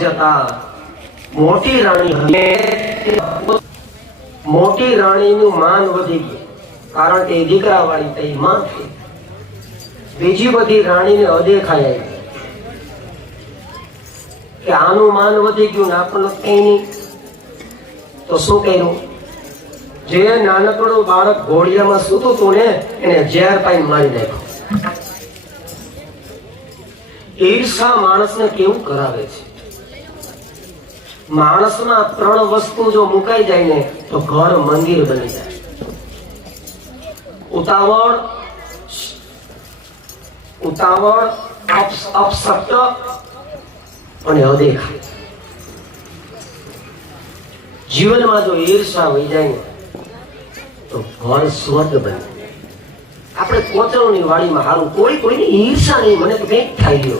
જતા મોટી રાણી. મોટી રાણીનું માન વધી ગયું, કારણ કે દીકરા વાળી થઈ માં બીજી બધી રાણીને અદેખાઈ કે આનું માન વધી ગયું ને આપણને કઈ નહીં. તો શું કર્યું? જે નાનકડું બાળક ઘોડિયામાં સૂતું હતું ને એને ઝેર પાઈને મારી નાખ્યો. ઈર્ષા માણસને કેવું કરાવે છે? માણસમાં ત્રણ વસ્તુ જો મુકાઈ જાય ને, તો ઘર મંદિર બની જાય. ઉતાવળ ઉતાવળ, અપ- અપશબ્દ અને અદેખા. જીવનમાં જો ઈર્ષા વહી જાય ને, તો ઘર સ્વર્ગ બને. આપણે કોચરોની વાડીમાં હારું, કોઈ કોઈની ઈર્ષા નહીં, મને તો કંઈક થાય ગયો.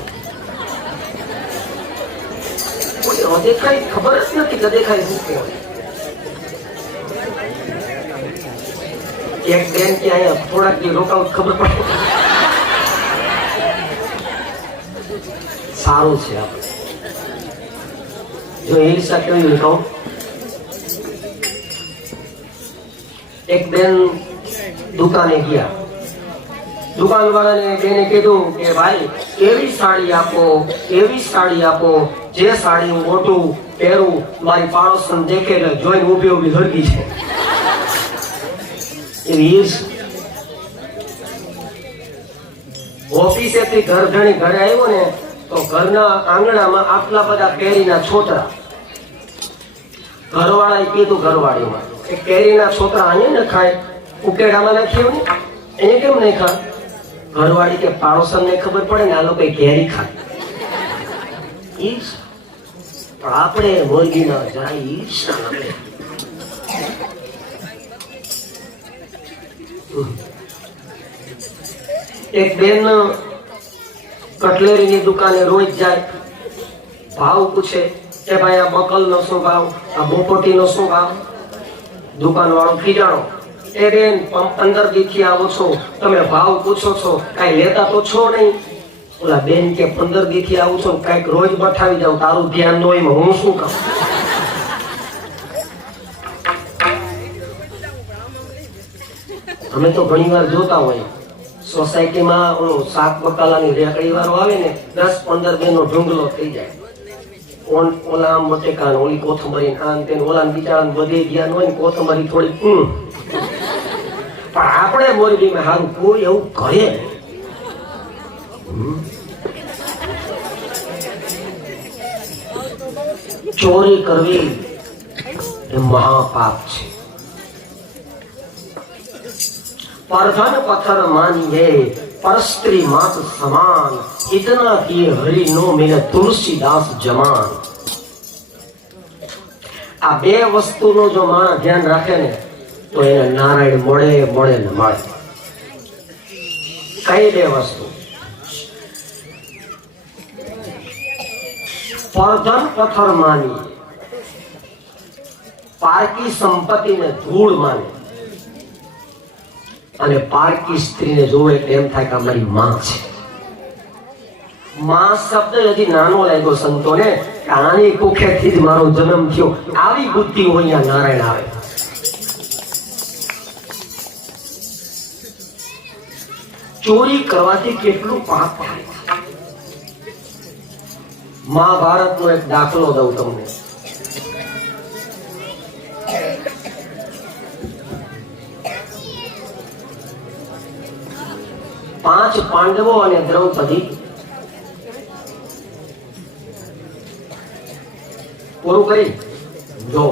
કોઈ અદેખાઈ ખબર જ નથી કે દેખાય શું કહેવાય એક બેન કે અહીંયા થોડાકની રોકાવ ખબર પડે. સારું છે આપણે જો ઈર્ષા કેવી હોય કહું એક બેન દુકાને ગયા. દુકાન વાળાને બેને કીધું કે, ભાઈ એવી સાડી આપો? એવી સાડી આપો? જે સાડી હું મોટું, પહેરું, મારી પાડોશન દેખે ને જોઈને ઊભી ઊભી હરગી છે. ઓફિસેથી ઘર ઘણી ઘરે આવ્યો ને, તો ઘરના આંગણામાં આટલા બધા કેરીના છોતરા. ઘરવાળાએ કીધું ઘરવાળીમાં કે કેરીના છોતરા અહીંયા ન ખાય, ઉકેડામાં નાખ્યો ને એને કેમ નહીં ખા ઘરવાળી કે પાડોશનને ખબર પડે ને આ લોકો કેરી ખાય. ઈર્ષા. પણ આપણે મોરગીના ન જાઈ ન એક બેન કટલેરીની દુકાને રોજ જાય. ભાવ પૂછે કે ભાઈ આ બકલ નો શું ભાવ, આ બોપોટી નો શું ભાવ? દુકાન વાળો ખીજાણો, એ બેન અંદર પંદર દી થી આવો છો. તમે ભાવ પૂછો છો, કઈ લેતા તો છો નહીં. ઓલા બેન કે પંદર દી થી આવું છું, કંઈક રોજ બઠાવી જાઉં તારું ધ્યાન ન હોય હું શું કહું અમે તો ઘણી વાર જોતા હોય, સોસાયટીમાં શાક બકાલાની રેકડી વાળો આવે ને, દસ પંદર બેનો ઢુંગલો થઈ જાય. ઓલા આમ બટેકા ઓલી કોથમરી આન તેન ઓલા બિચારા બધે ગયા હોય ને, કોથમરી થોડી પણ આપણે મોરબીમાં સારું કોઈ એવું કરે નહીં. ચોરી કરવી એ મહાપાપ છે. પરધન પથર માનીએ પરસ્ત્રી માત સમાન, ઇતના કીએ હરી નો મિલે તુલસીદાસ જમાન. આ બે વસ્તુનો જો માણ ધ્યાન રાખે ને, તો એને નારાયણ મળે મળે ને મળે. કઈ બે વસ્તુ? પરધન પથ્થર માની. પારકી સંપત્તિને ધૂળ માને. અને પારકી સ્ત્રીને જોવે એમ થાય કે અમારી માં છે. માં શબ્દ હજી નાનો લાગ્યો સંતોને આની કુખેથી જ મારો જન્મ થયો. આવી બુદ્ધિ હોય અહીંયા નારાયણ આવે. ચોરી કરવાથી કેટલું પાપ થાય. મહાભારતનો એક દાખલો દઉં તમને. પાંચ પાંડવો અને દ્રૌપદી પૂરું કરી? જો.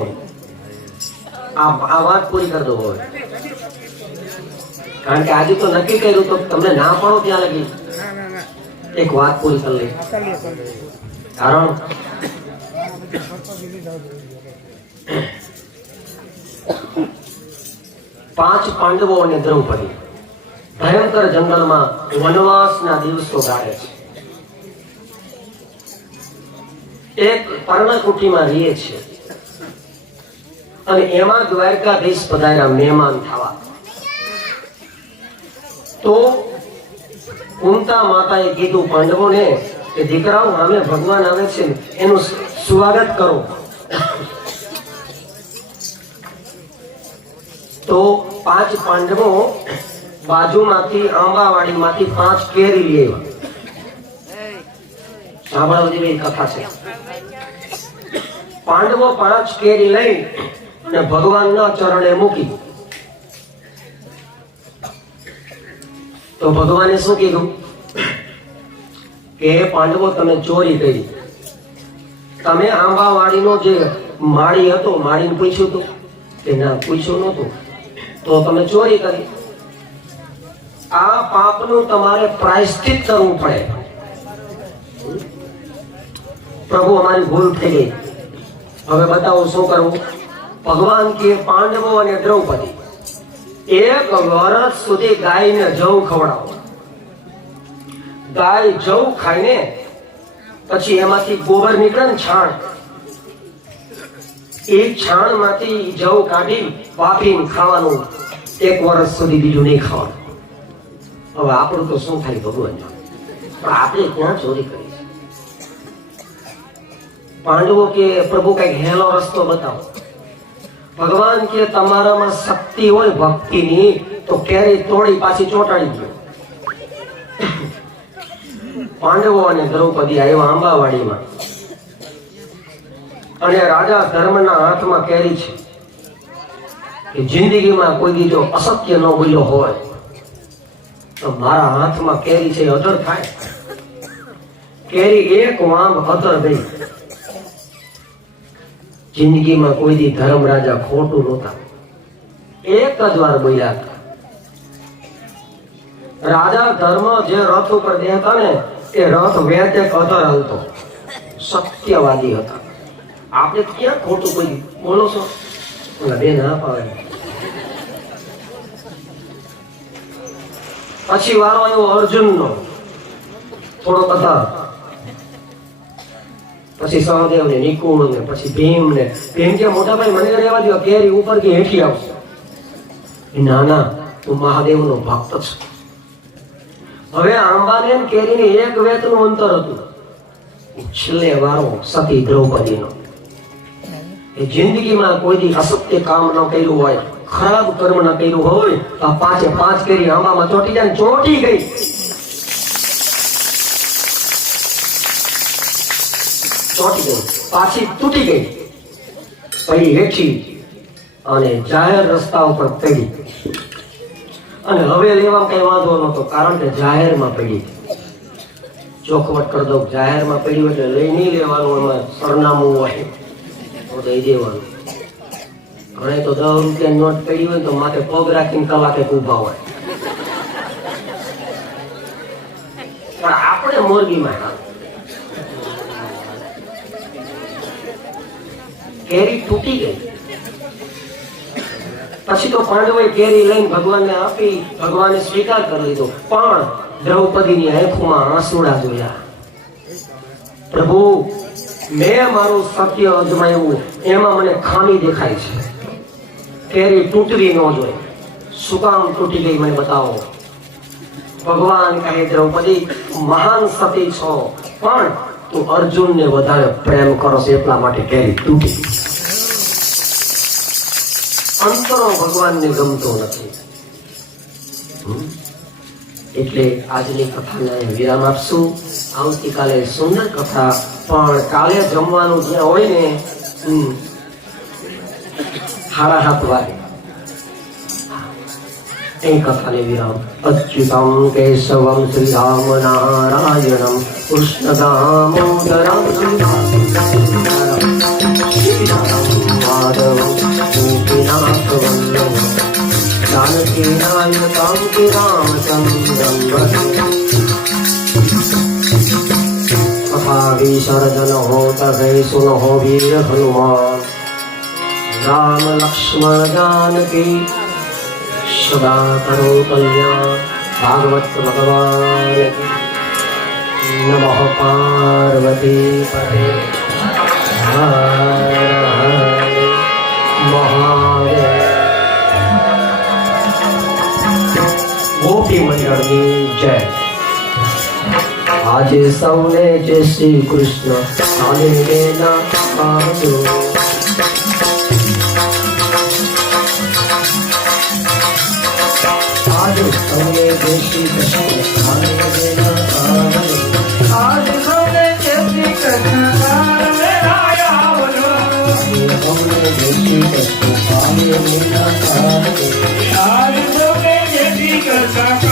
આ વાત પૂરી કરી દો હવે. કારણ કે આજે તો નક્કી કર્યું તો તમને ના પડો ત્યાં લગી. એક વાત પૂરી કરી લઈ. પાંચ પાંડવો અને દ્રૌપદી ભયંકર જંગલમાં વનવાસના દિવસો ગાળે છે. એક પર્ણકુટીમાં રહીએ છે અને એમાં દ્વારકાધીશ પધાર્યા મહેમાન થવા. તો કુંતા માતાએ કીધું, પાંડવોને કે દીકરાઓ સામે ભગવાન આવે છે એનું સ્વાગત કરો. તો પાંચ પાંડવો બાજુમાંથી, આંબાવાડીમાંથી પાંચ કેરી લેવા સાંભળવા જેવી કથા છે. પાંડવો પાંચ કેરી લઈ અને ભગવાનના ચરણે મૂકી. તો ભગવાને શું કીધું? કે પાંડવો તમે ચોરી કરી. તમે આંબાવાડીનો જે માળી હતો, માળીને પૂછ્યું હતું? કે ના, પૂછ્યું નહોતું. તો તમે ચોરી કરી. આ પાપનું તમારે પ્રાયશ્ચિત કરવું પડે. પ્રભુ, અમારી ભૂલ થઈ ગઈ. હવે બતાવો શું કરવું? ભગવાન કે પાંડવો અને દ્રૌપદી, એક વર્ષ સુધી ગાયને જવ ખવડાવો. ગાય જવ ખાઈને પછી એમાંથી ગોબર નીકળે ને છાણ. એ છાણમાંથી જવ કાઢી વાપરીને ખાવાનું એક વર્ષ સુધી બીજું નહીં ખાવાનું. હવે આપણું તો શું થાય ભગવાન પણ આપણે ક્યાં ચોરી કરી પાંડવો કે પ્રભુ કંઈક હેલો રસ્તો બતાવો. ભગવાન કે તમારામાં શક્તિ હોય ભક્તિની, તો કેરી તોડી પાછી ચોંટાડી દો. પાંડવો અને દ્રૌપદી આવ્યા આંબાવાડીમાં. અને રાજા ધર્મના હાથમાં કેરી છે કે જિંદગીમાં કોઈ જો અસત્ય ન બોલ્યો હોય, તો મારા હાથમાં કેરી છે અધર થાય. કેરી એક વાંબ અધર થઈ જિંદગીમાં કોઈ દી ધર્મ રાજા ખોટું નહોતા. એક જ વાર બોલ્યા હતા. રાજા ધર્મ જે રથ ઉપર દેતા ને એ રથ વેચ એક અધર હલતો સત્યવાદી હતા. આપણે ક્યાં ખોટું કોઈ બોલો છો? ઓલા બે ના પાવે પછી વારો આવ્યો અર્જુનનો. થોડો કથા. પછી સહદેવ ને નિકુળ ને પછી ભીમ ને ભીમ કે મોટા ભાઈ મને રહેવા દો કેરી ઉપર કે હેઠી આવશે. ના ના તું મહાદેવનો ભક્ત છે. હવે આંબાને કેરીને એક વેતનું અંતર હતું. છેલ્લે વારો સતી દ્રૌપદીનો. એ જિંદગીમાં કોઈ દી અસત્ય કામ ન કર્યું હોય, ખરાબ કર્મ ન કર્યું હોય આ પાંચે પાંચ કેરી આંબામાં ચોટી જાય ચોટી ગઈ. ચોટી ગઈ. પાછી તૂટી ગઈ. પડી હેઠી અને જાહેર રસ્તા ઉપર પડી. અને હવે લેવા કઈ વાંધો નતો કારણ કે જાહેરમાં પડી ચોખવટ કરી દઉં, જાહેરમાં પડ્યું એટલે લઈ નહીં લેવાનું, એમાં સરનામું હોય, તો દઈ દેવાનું. ઘણે તો દસ રૂપિયા નોટ પડી હોય તો માથે પગ રાખીને કલાકે ઊભા હોય. પણ આપણે મોરબીમાં. કેરી તૂટી ગઈ. પછી તો પાંડવે કેરી લઈને ભગવાનને આપી, ભગવાને સ્વીકાર કરી લીધો. પણ દ્રૌપદીની આંખોમાં આંસુડા જોયા. પ્રભુ, મેં મારું સત્ય અજમાયું એમાં મને ખામી દેખાય છે. કેરી તૂટવી ન જોઈએ. શું કામ તૂટી ગઈ મને બતાવો. ભગવાન કહે, દ્રૌપદી, મહાન સતી છો, પણ તું અર્જુનને વધારે પ્રેમ કરો છો, એટલા માટે કેરી તૂટી અંતરો ભગવાનને ગમતો નથી હમ? એટલે આજની કથાને અહીં વિરામ આપશું આવતીકાલે સુંદર કથા પણ કાલે જમવાનું જે હોય ને હમ, હાડા હાથ વાગે એ કથાને વિરામ અચ્યુતમ કેશવમ શ્રી રામ નારાયણમ કૃષ્ણ जानकीनायकां तु रामचन्द्रं महावीशरजन होतभै सुनहो वीर हनुमान्। राम लक्ष्मण जानकी सदा करो कल्याण, भागवत भगवान। नम पार्वती पदे महादेव। ભક્તિ મંડળની જય આજે સૌને જય શ્રી કૃષ્ણ કાલે મેના આવજો આજે સૌને જય શ્રી કૃષ્ણ કાલે મેના આવજો આજે સૌને જય શ્રી કૃષ્ણ કાલે મેના આવજો આજે સૌને જય શ્રી કૃષ્ણ કાલે મેના આવજો Yes, I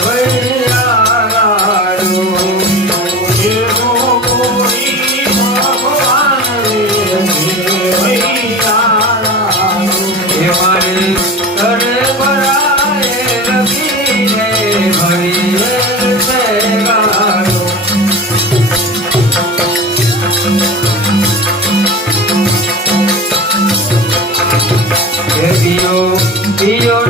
y yo